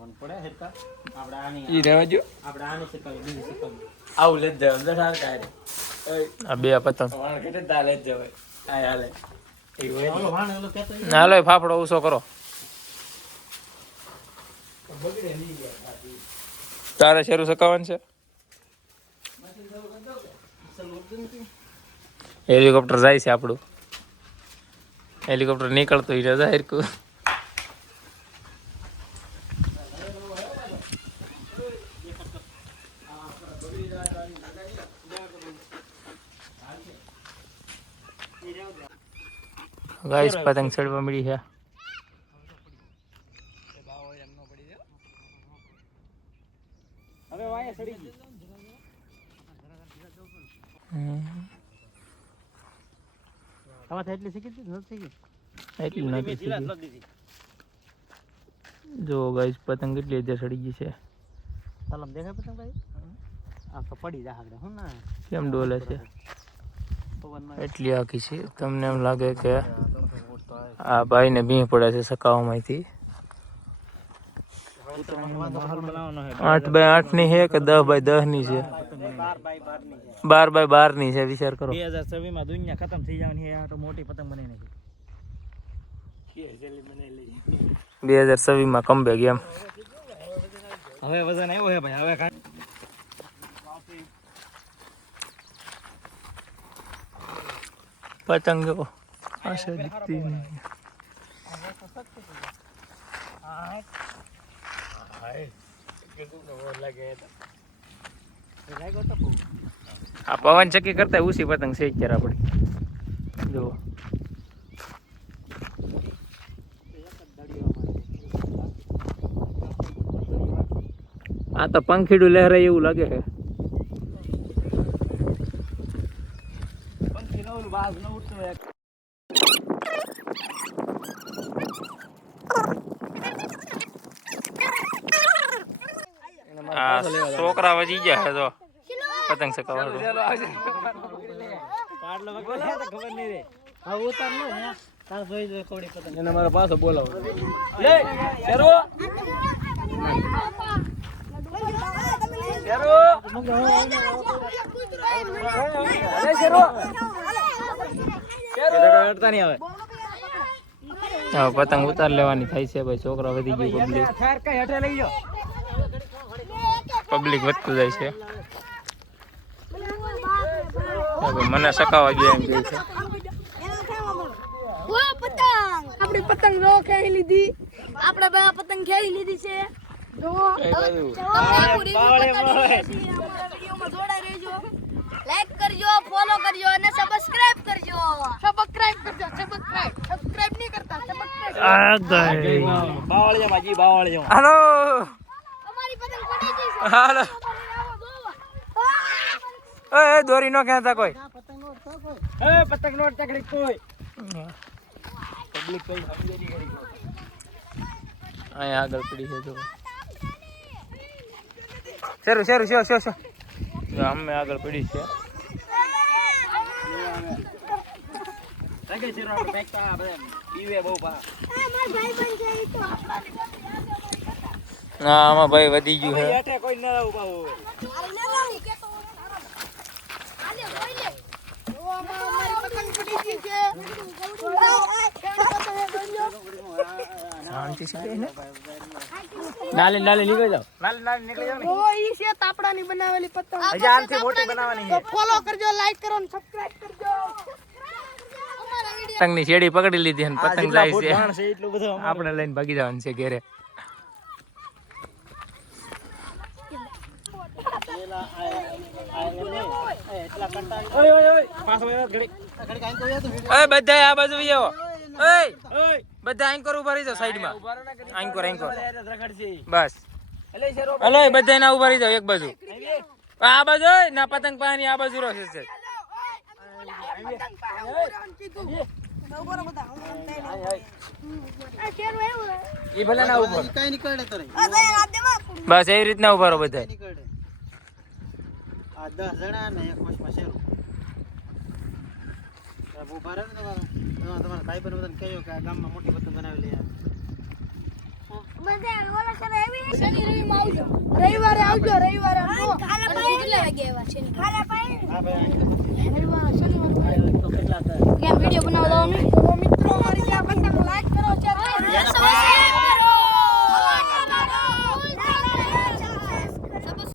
ઈ રહેવા દો. આવું લેત જાવ અંદર સાર કાય આ બે પતંગ વાણ કેતે તા લેત જાવ આ હાલે એ હોય ઓલો વાણ ઓલો કેતો હાલો ફાફડો ઉસો કરો બગડે નહી ગયા તારે શરૂ સકાવન છે હેલિકોપ્ટર જાય છે આપણું હેલિકોપ્ટર નીકળતું ઈ જાહેર કો ગાઈસ પતંગ ચડવા મળી છે હવે વાયા ચડી ગઈ એટલી શીખી નથી એટલી નથી શીખી જો ગાઈસ પતંગ કેટલી હજાર ચડી ગઈ છે સલામ દેખાય પતંગ ભાઈ આ તો પડી જા આગળ હું ના કેમ ડોલે છે એટલી આખી છે તમને એમ લાગે કે આ ભાઈ ને ભીં પડે છે સકાવામાંથી 8x8 ની છે કે 10x10 ની છે 12x12 ની છે વિચાર કરો 2026 માં દુનિયા ખતમ થઈ જવાની છે આ તો મોટી પતંગ બની નાખી 2026 માં કમબેક એમ હવે વજન આવ્યો છે ભાઈ હવે पतंग आशा दिखती नहीं पवन चक्की करता है उसी पतंग से जरा पड़ी जो आ तो पंखीडू लहराए એવું લાગે છે बाज न उठतो एक છોકરા વજી ગયા છે તો પતંગ સકાવવાનો પાડલો વગલે તો ખબર નહી રે આ ઉતાર નો હે તાર જોઈ જો કોડી પતંગ એને મારા પાછો બોલાવો લે શેરો શેરો અરે શેરો પતંગ ઉતાર લેવાની થાય છે ભાઈ છોકરા વધી ગયું પબ્લિક વધતું જાય છે મને સકાવા જોઈએ એમ કહે છે આપણી પતંગ રો ખેલી લીધી આપણે બે પતંગ ખેલી લીધી છે જો જોડાઈ રહેજો લાઈક કરજો ફોલો કરજો અને સબસ્ક્રાઇબ કરજો સબસ્ક્રાઇબ નહીં કરતા સબસ્ક્રાઇબ આ ગઈ બાવળિયા માજી બાવળિયા હાલો અમારી પતંગ પડી ગઈ છે હાલો એ દોરી નો ખેંચતા કોઈ પતંગ નોટ તકડી કોઈ પબ્લિક કઈ સમજે નહીં કરી અહીંયા આગળ પડી છે જો શેરું જો અમે આગળ પડી છે લાગે છે રો પેકતા પીવે બહુ પા માર ભાઈ બન ગઈ તો ના આમાં ભાઈ વધી ગયું છે અરે કોઈ ના ઉભા હોય કે તો આલે હોય લે ઓ અમારી પતંગ પડી ગઈ છે શાંતિ છે ને નાલે નીકળી જાવ નાલે નીકળી જાવ ને ઓ ઈ છે તાપડાની બનાવેલી પતંગ હજી આનથી મોટી બનાવવાની છે ફોલો કરજો લાઈક કરો અને સબસ્ક્રાઇબ કરજો પતંગની છેડી પકડી લીધી અને પતંગ જાય છે આપણે લઈને ભાગી જવાનું છે ઘરે બધા આ બાજુ આવો બધા એન્કર ઉભા રહી જાવ સાઈડમાં એન્કર બસ હલો બધા ના ઉભા રહી જાવ એક બાજુ આ બાજુ ના પતંગ પાણી આ બાજુ રહે છે ઈ ભલે ના ઉપર કઈ નીકળે તો બસ એવી રીતના ઉભા રહો બધા આ 10 જણા ને એક વશમાં શેરો ઉભા રહે ને તમારા ભાઈ બન બધાને કહ્યું કે આ ગામમાં મોટી પતંગ બનાવેલી બધે ઓલા કરે આવી શનિ રવિમાં આવજો રવિવારે આવજો રવિવારે કાલે કેટલા વાગે આવ્યા છે કાલે પાઈ રવિવારે શનિવારે તો કેટલા